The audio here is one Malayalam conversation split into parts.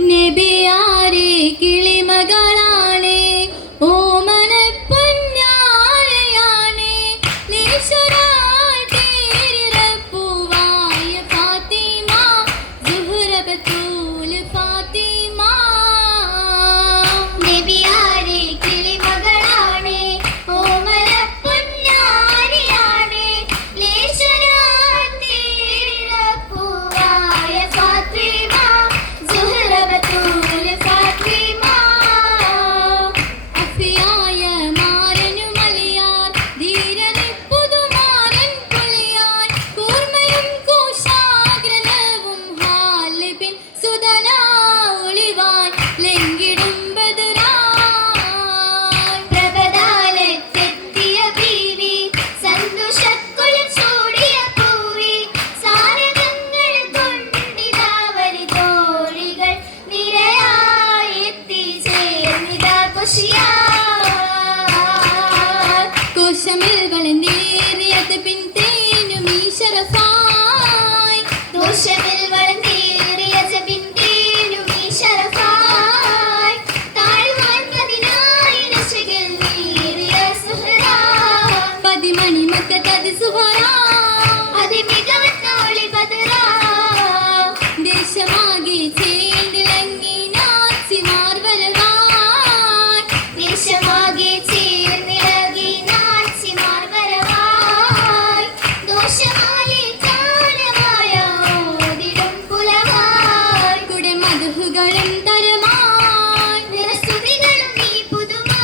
നബിയാരെ കിളിമകളാണേ ഓമന പൊന്നാരയാണേ ലേശരാൾ തേരിറപ്പുവായ ഫാത്തിമ സുഹ്റ ബത്തൂൽ ഫാത്തിമ നബിയാരെ കിളിമകളാണേ ഓമന പൊന്നാരയാണേ ലേശരാൾ തേരിറപ്പുവായ ഫാത്തിമ സുഹ്റ ബത്തൂൽ ഫാത്തിമ അഫിയായ മാരനു മലിയാർ ധീരനെ പുതുമാരൻ പുലിയാൻ കൂർമ്മയും കൂശാഗ്രനവും ഹാലിബിൻ സുതനാ ഒളിവാൻ ലംഘിടും ബദറാൻ പ്രഭദാനത്തെത്തിയ ബീവി സന്തോഷക്കുളിർ ചൂടിയ പൂവി സാരകങ്ങൾ കൊണ്ടിതാവരി തോഴികൾ നിരയായി എത്തിച്ചേർന്നിതാ കോശമിൽ വളർന്നേറിയത് പിൻതേനും ഈശറഫായി ദോഷമിൽ വളർന്നേറിയത് പിൻതേനും ഈശറഫായി താഴ്വാൻ പതിനായി രശകൾ നേറിയ സുഹറ പതിമണി മക്കത്തത് സുഹറ അതിമികവത്ത ഒളി ബദറ ദേശമാകെ ചേർന്നിളങ്ങി നാച്ചിമാർ വരവാൻ ദേശമാകെ ചേർന്നിളകി നാച്ചിമാർ വരവാൻ ദോഷമാലി ചാരമായ ഓതിടും പുലവാൻ കുടെ മധുഹുകളും തരമാൻ നിറസ്തുതികളും ഈ പുതുമാ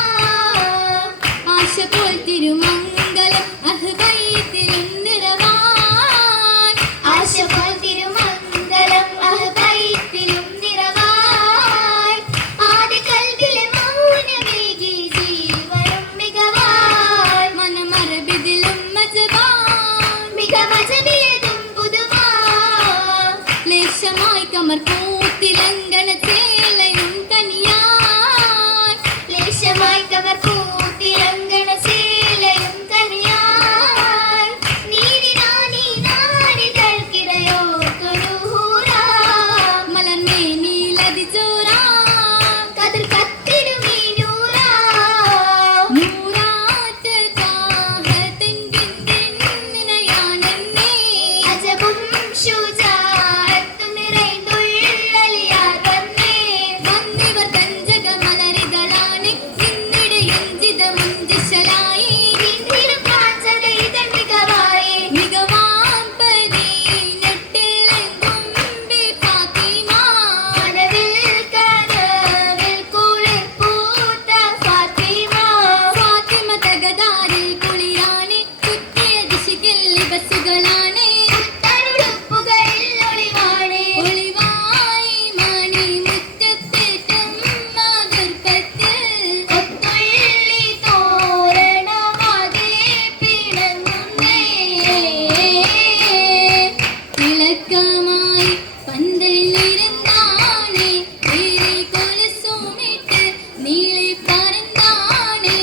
ആശ പോൽ തിരുമംഗലം അഹ്ബൈത്തിലും നിറവാൻ ആശ പോൽ തിരുമംഗലം അഹ്ബൈത്തിലും നിറവാൻ ആദ്യ കൽവിലെ മൗനമേകി ജീവനും മികവാൻ മനമറബിതിലും മജബാൻ മിക മജബിയതും പുതുമാ ലേശമായി കമർ പൂത്തിലങ്കണ ചേലയും കനിയാൻ ലേശമായി കമർ പൂത്തിലങ്കണ ചേലയും കനിയാൻ നീരിനാനി നാരികൾക്കിടയോർത്തൊരു ഹൂറ മലർമേ നീലതി ചോറ കതിർ കത്തിടുമീ നൂറ നൂറാറ്റ താഹത്തിൻകിന്തിന്നയാണെന്നേ അജബും ശുജാഅത്തും നിറൈന്തുള്ളലിയാർ വന്നേ വന്നിവർ തഞ്ചക മലരികളാണ് ഇന്നിടയഞ്ചിത മുഞ്ചലായി ഇന്നിടും കാഞ്ചന ഇതൾ മികവായി മികവാം പരീനട്ടിലെങ്കും ബി ഫാത്തിമ കനവിൽ കുളിർ പൂത്ത ഫാത്തിമ ഫാത്തിമ തകതാരിൽ കുളിരാണ് കുറ്റിയ ദിശികൾ ലിബസുകളാണ് പുത്തനുടുപ്പുകളിൽ ഒളിവാണ് ഒളിവായി മണി മുറ്റത്തേറ്റം മാതൃപ്പത്ത് ഒത്തുള്ളി തോരണമാകെ പിണങ്ങുന്നേ തിളക്കമായി പന്തലിരുന്നാണ് ഏറെ കൊലസുമിട്ട് നീളി പറന്നാണ്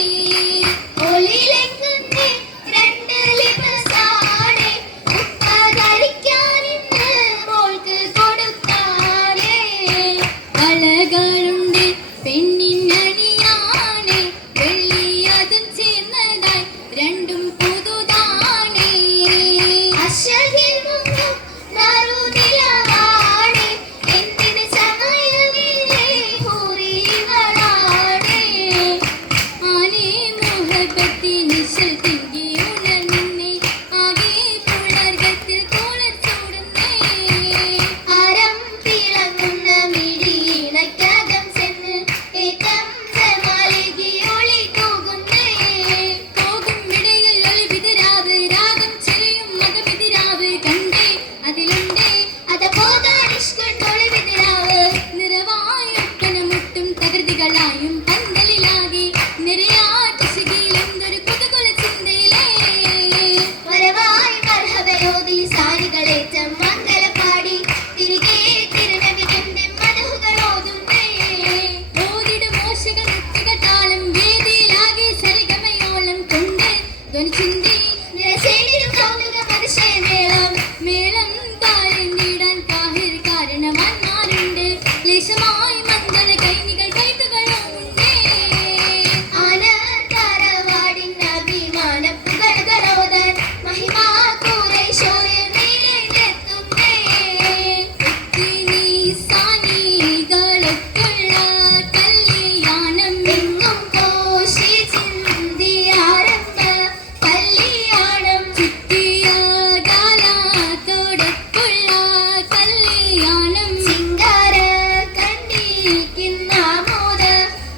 ഒളിയിലെങ്കുന്നേ രണ്ട് ലിബസാണ് ഉപ്പധരിക്കാനിന്ന് മോൾക്ക് കൊടുക്കാനേ അഴകളുണ്ട് പെണ്ണിനണിയാണ് വെള്ളി അതും ചേർന്നതായി രണ്ടും പുതുതാണ് അശകിൽ മുങ്ങും നറുനിലവാണ് കല്യാണം ചിങ്കാര കണ്ടിരിക്കുന്ന മോദ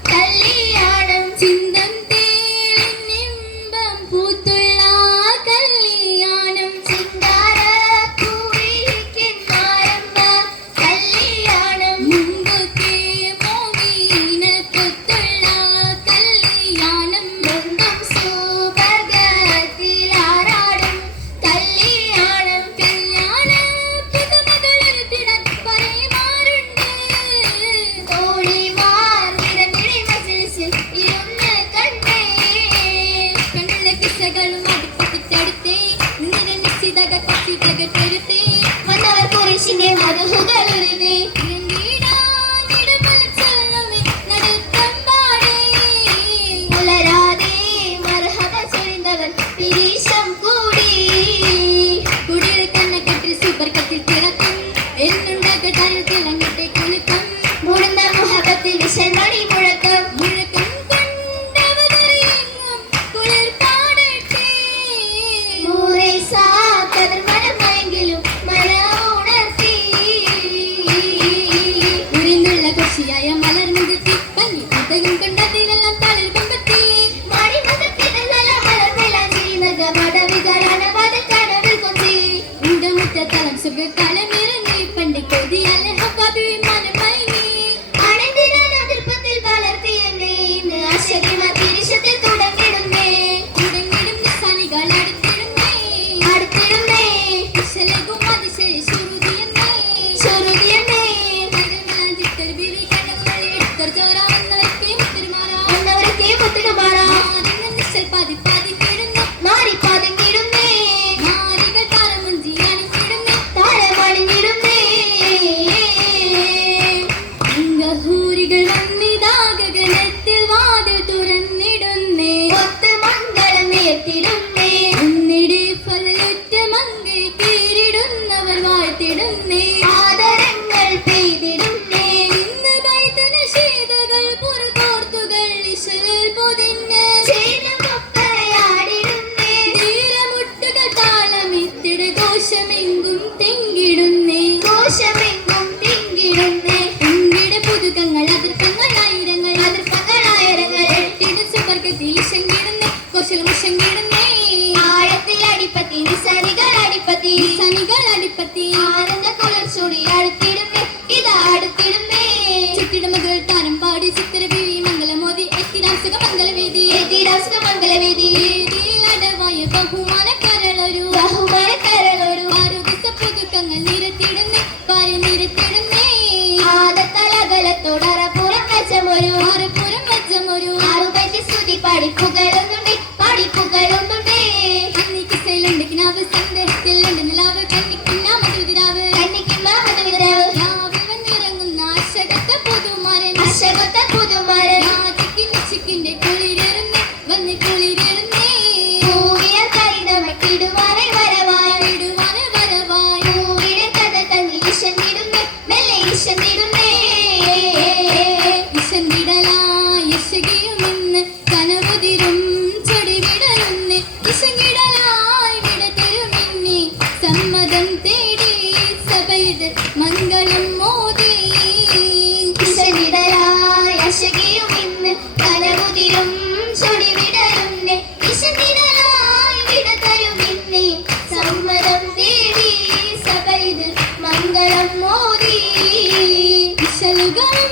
കല്യാണം ചിന്തം തേളിനിമ്പം പൂത്തുള്ള കല്യാണം ചിങ്കാര പൂവിരിക്കുന്നാരംഭ കല്യാണം മുമ്പൊക്കെ മോഹീന കൊത്തുള്ള കല്യാണം ബന്ധം സുവർഗത്തിലാറാടും കല്യാണം കല്യാണ പുതുമകളൊരുത്തിടാൻ പരമാറുണ്ട് തോഴിമാർ നിരനിഴി മജിലിസിൽ ഇരുന്ന് കണ്ടേ കണ്ണുള്ള കിസ്സകളും അടുപ്പത്തിച്ചടുത്തേ നിരനിശ്ചിതക കക്ഷിതകട്ടെടുത്തേ വന്നവർ കുറിശിന്റെ മധുഹുകളുരുതേ ഉളരാതെ മർഹബ ചൊരിന്തവൻ പിരീശം കൂടി മുഴുന്ന മുഹബത്തിൽ വിശൽമണി മുഴക്കം മൂറേ സാ കതിർ മനമെങ്കിലും മനമുണർത്തി മണിമുഖത്തിനുള്ള മലർന്നിലാഞ്ചി നഗമടവികളാന വധക്കനവിൽ കൊഞ്ചി അണന്തിരാൻ അതിർപ്പത്തിൽ വളർത്തി എന്നെ ഇന്ന് അശരിമ തിരിശത്തിൽ തുടങ്ങിടുന്നേ അടുത്തിടുന്നേ ചെറുതിയെന്നേ വന്നവരൊക്കെ മുത്തിടുമാറാ മാറിപ്പാതിങ്ങിടുന്നേ താരമണിഞ്ഞിടുന്നേ ഗഗനത്തിൽ വാതിൽ തുറന്നിടുന്നേ ഒത്ത് മംഗളം നേർത്തിടുന്നേ എന്നിടെ ഫലൊറ്റ മങ്കை കീറിടുന്നവർ വാഴ്ത്തിടുന്നേ ആദരങ്ങൾ പെയ്തിടുന്നേ ഇന്ന് വൈദ്യന ശീതകൾ പുറകോർത്തുകൾ ഇശലിൽ പൊതിഞ്ഞ് ചെയ്തമൊപ്പയാടിടുന്നേ തീരമുട്ടുകൾ താളമിത്തിട ദോഷമെങ്കും തെങ്കിടുന്നേ കോശമെങ്കും തിങ്കിടുന്നേ എങ്കിട പുതുക്കങ്ങൾ അതിർപ്പങ്ങളായിരങ്ങൾ അതിർപ്പങ്ങളായിരങ്ങൾ എട്ടിടും സുവർഗത്തിൽ ഇശങ്കിടുന്നേ കോശലും ഇശങ്കിടുന്നേ ആഴത്തിൽ അടിപ്പത്തി നിസരികൾ അടിപ്പത്തി സനികൾ അടിപ്പത്തി ആനന്ദ കുളിർച്ചൂടി അടുത്തിടുന്നേ ഇതാ അടുത്തിടുന്നേ ചുറ്റിടമകൾ താരം പാടി ചിത്രബിവി മംഗലമോദി എത്തിരാസുക മംഗലവേദി ഏതിരാസുക മംഗലവേദി വേദിയിലടവായ ബഹുമാനക്കാരളൊരു ബഹുമാനക്കരളൊരു ആരോഗ്യ പുതുക്കങ്ങൾ നിരത്തിടുന്നേ പാരി നിരത്തിടുന്നേ ആദത്തലകലത്തോടറപ്പുറം വെച്ചമൊരു ആറുപുരം വജ്ജമൊരു ആറുപറ്റി സ്തുതി പഠിപ്പുകളൊന്നുണ്ടേ പഠിപ്പുകളൊന്നുണ്ടേ അന്നിക്കിസയിലുണ്ട് കിനാവ് സന്ദേഹത്തിലുണ്ട് നിലാവ് കന്നിക്കിന്നാമതുതിരാവ് കന്നിക്കുന്ന മതവിതരാവ് രാവിൽ വന്നിറങ്ങുന്ന അശകത്ത പുതുമാരൻ അശകത്ത പുതുമരൻ രാജിക്കിന്റെ കുളിരേറുന്നേ വന്ന് കുളിരേറുന്നേ പൂവിയ കൈതമക്കിടുവാനെ വരവായി വിടുവാന് വരവായി പൂവിടെ കഥ തങ്ങി ഇശന്നിടുന്നേ മെല്ലെ ഇശന്നിടുന്നേ ഇശങ്കിടലായി ഇശകിയുമിന്ന് കനവുതിരും ചൊടി വിടരുന്നേ ഇശങ്കിടലായി വിടതരുമിന്നി സമ്മതം തേടി സഭയത് മംഗളം മോദി ഇശന്നിടലായി അശകിയും ഇന്ന് കനവുതിരും ചൊടി വിടരുന്നേ ഇശന്നിടലായി വിടതരുമിന്നേ സമ്മതം തേടി സഭയത് മംഗളം മോദി ഇശലുകളും